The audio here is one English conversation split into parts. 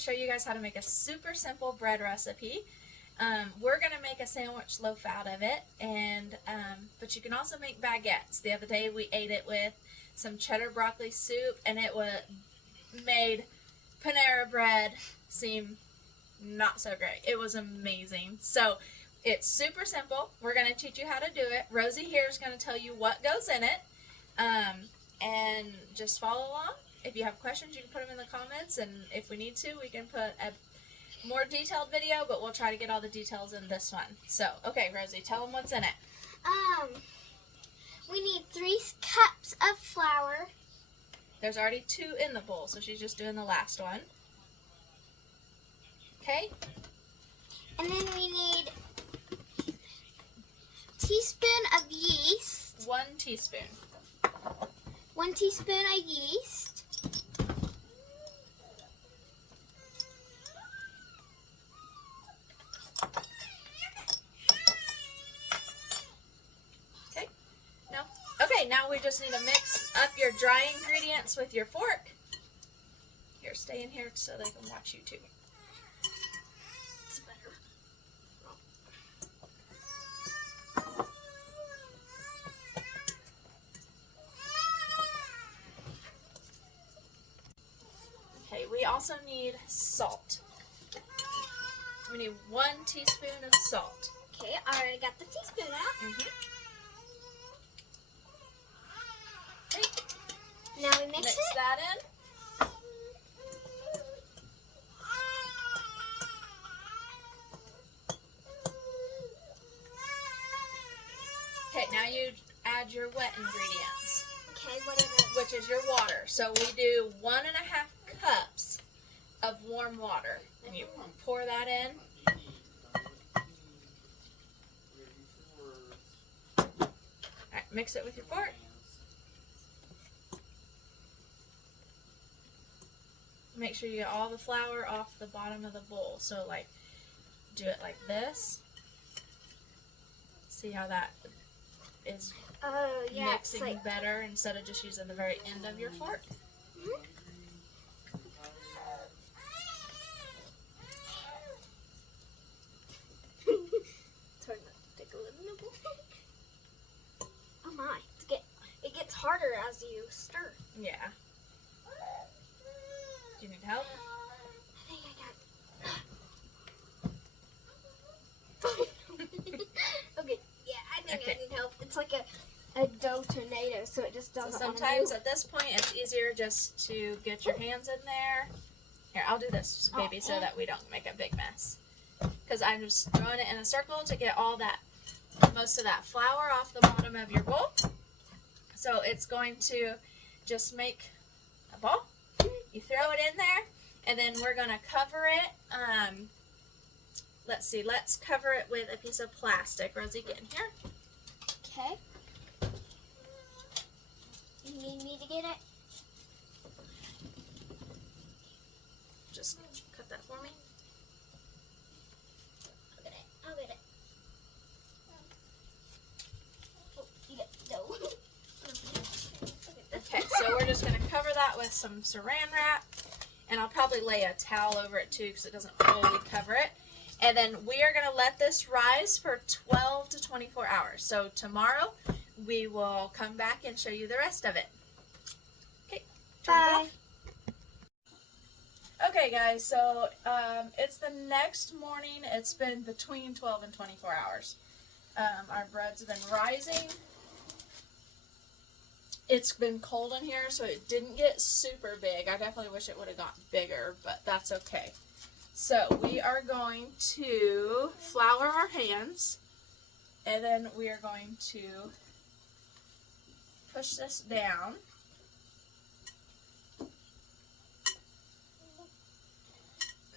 show you guys how to make a super simple bread recipe. We're going to make a sandwich loaf out of it, and but you can also make baguettes. The other day we ate it with some cheddar broccoli soup, and it made Panera bread seem not so great. It was amazing. So it's super simple. We're going to teach you how to do it. Rosie here is going to tell you what goes in it, and just follow along. If you have questions, you can put them in the comments, and if we need to, we can put a more detailed video, but we'll try to get all the details in this one. So, okay, Rosie, tell them what's in it. We need 3 cups of flour. There's already 2 in the bowl, so she's just doing the last one. Okay? And then we need a teaspoon of yeast. 1 teaspoon. 1 teaspoon of yeast. Okay, now we just need to mix up your dry ingredients with your fork. Here, stay in here so they can watch you too. It's better. Okay, we also need salt. We need 1 teaspoon of salt. Okay, I already got the teaspoon out. Now we mix it. That in. Okay, now you add your wet ingredients. Okay, what is it? Which is your water. So we do 1.5 cups of warm water. And you pour that in. Alright, mix it with your fork. Make sure you get all the flour off the bottom of the bowl. So like, do it like this. See how that is mixing like better instead of just using the very end of your fork. Take a little nibble. Oh my, it gets harder as you stir. Yeah. Do you need help? I think I got Okay, yeah, I think I need help. It's like a dough tornado, so it just doesn't. So sometimes at this point it's easier just to get your hands in there. Here, I'll do this, baby, so that we don't make a big mess. Because I'm just throwing it in a circle to get most of that flour off the bottom of your bowl. So it's going to just make a ball. You throw it in there, and then we're going to cover it. Let's see. Let's cover it with a piece of plastic. Rosie, get in here. Okay. You need me to get it? Just cut that for me. I'll get it. Oh, you get dough. Okay, so we're just going to cover that with some saran wrap, and I'll probably lay a towel over it too because it doesn't fully cover it. And then we are going to let this rise for 12 to 24 hours. So tomorrow we will come back and show you the rest of it. Okay, turn it off. Okay guys, so it's the next morning. It's been between 12 and 24 hours. Our bread's been rising. It's been cold in here, so it didn't get super big. I definitely wish it would have gotten bigger, but that's okay. So we are going to flour our hands, and then we are going to push this down.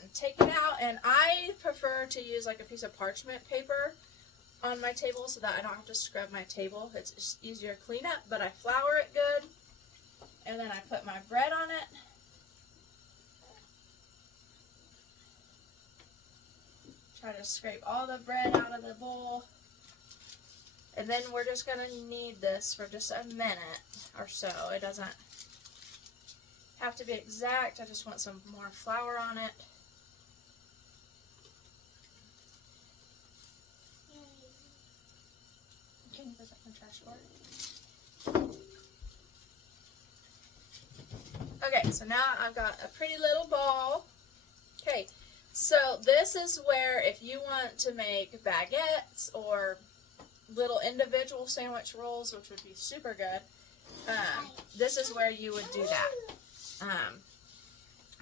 And take it out, and I prefer to use like a piece of parchment paper on my table so that I don't have to scrub my table. It's just easier to clean up, but I flour it good, and then I put my bread on it. Try to scrape all the bread out of the bowl. And then we're just going to knead this for just a minute or so. It doesn't have to be exact. I just want some more flour on it. short. Okay, so now I've got a pretty little ball. Okay, so this is where if you want to make baguettes or little individual sandwich rolls, which would be super good, this is where you would do that.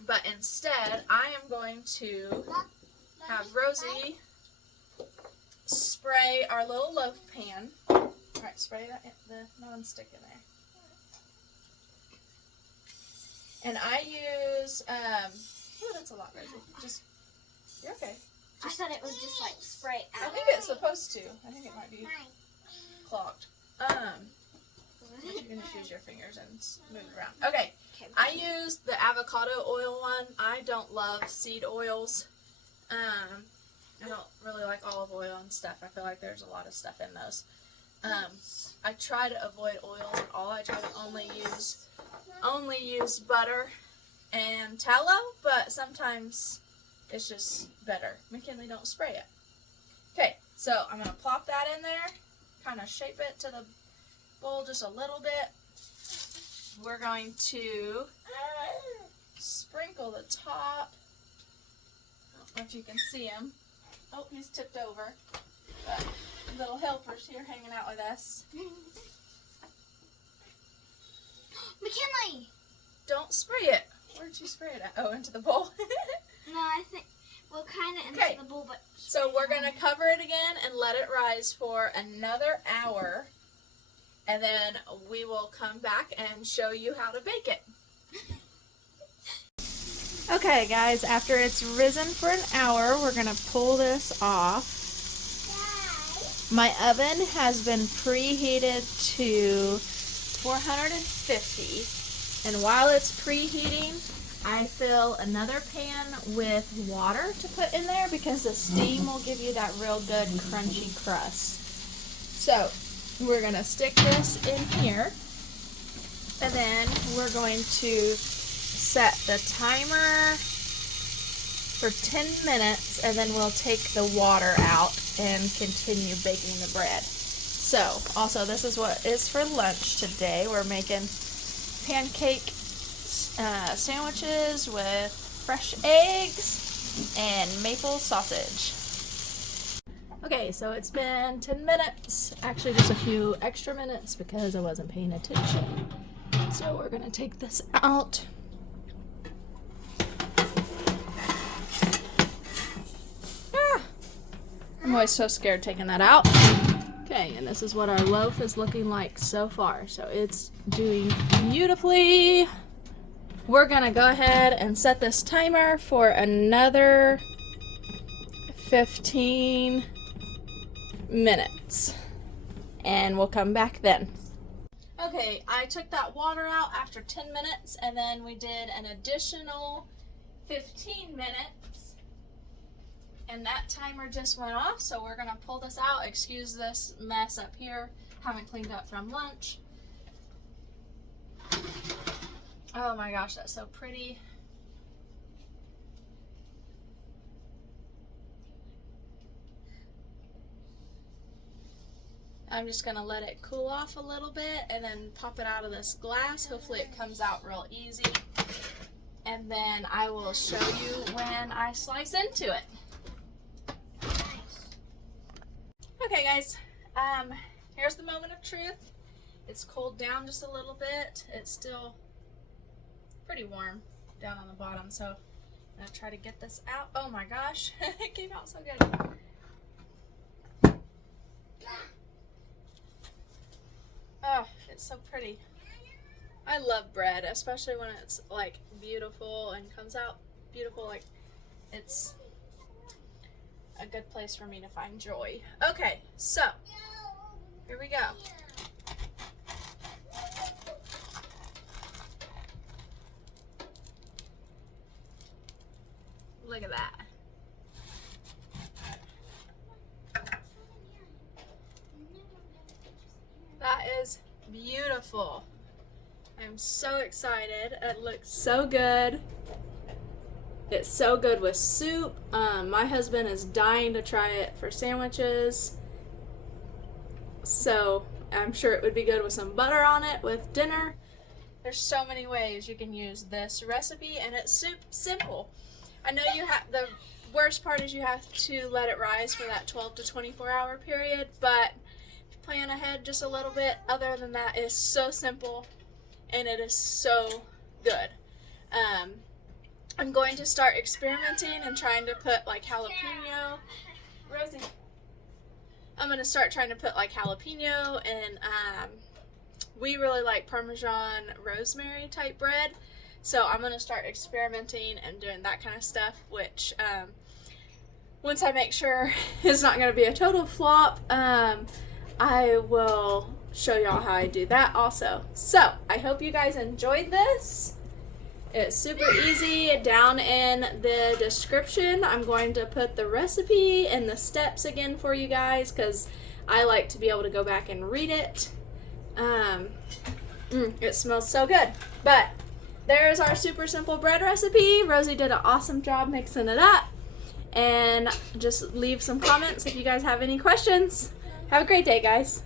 But instead, I am going to have Rosie spray our little loaf pan. Alright, spray the non-stick in there. And I use, oh, that's a lot, Rosie. Just, you're okay. I thought it was just like spray out. I think it's supposed to. I think it might be clogged. You can just use your fingers and move it around. Okay, I use the avocado oil one. I don't love seed oils. I don't really like olive oil and stuff. I feel like there's a lot of stuff in those. I try to avoid oils at all. I try to only use butter and tallow, but sometimes it's just better. McKinley, don't spray it. Okay, so I'm going to plop that in there, kind of shape it to the bowl just a little bit. We're going to sprinkle the top. I don't know if you can see him. Oh, he's tipped over. But little helpers here hanging out with us. McKinley! Don't spray it. Where'd you spray it at? Oh, into the bowl. No, I think, well, kind of into the bowl, but... So we're going to cover it again and let it rise for another hour. And then we will come back and show you how to bake it. Okay, guys, after it's risen for an hour, we're going to pull this off. My oven has been preheated to 450. And while it's preheating, I fill another pan with water to put in there because the steam will give you that real good crunchy crust. So we're going to stick this in here, and then we're going to set the timer for 10 minutes, and then we'll take the water out and continue baking the bread. So also, this is what is for lunch today. We're making pancake sandwiches with fresh eggs and maple sausage. Okay, so it's been 10 minutes, actually just a few extra minutes because I wasn't paying attention. So we're gonna take this out. I'm always so scared taking that out. Okay, and this is what our loaf is looking like so far. So it's doing beautifully. We're gonna go ahead and set this timer for another 15 minutes. And we'll come back then. Okay, I took that water out after 10 minutes, and then we did an additional 15 minutes. And that timer just went off, so we're gonna pull this out. Excuse this mess up here. Haven't cleaned up from lunch. Oh my gosh, that's so pretty. I'm just gonna let it cool off a little bit and then pop it out of this glass. Hopefully it comes out real easy. And then I will show you when I slice into it. Okay guys, here's the moment of truth. It's cooled down just a little bit. It's still pretty warm down on the bottom, so I'm gonna try to get this out. Oh my gosh, it came out so good. Oh, it's so pretty. I love bread, especially when it's like beautiful and comes out beautiful. Like, it's a good place for me to find joy. Okay, so here we go. Look at that. That is beautiful. I'm so excited. It looks so good. It's so good with soup. My husband is dying to try it for sandwiches. So I'm sure it would be good with some butter on it with dinner. There's so many ways you can use this recipe, and it's super simple. I know you have, the worst part is you have to let it rise for that 12 to 24 hour period, but plan ahead just a little bit. Other than that, it's so simple and it is so good. I'm going to start experimenting and trying to put like jalapeno. Rosie. I'm going to start trying to put like jalapeno, and we really like Parmesan rosemary type bread. So I'm going to start experimenting and doing that kind of stuff, which once I make sure it's not going to be a total flop, I will show y'all how I do that also. So I hope you guys enjoyed this. It's super easy. Down in the description, I'm going to put the recipe and the steps again for you guys, because I like to be able to go back and read it. It smells so good. But there's our super simple bread recipe. Rosie did an awesome job mixing it up. And just leave some comments if you guys have any questions. Have a great day, guys.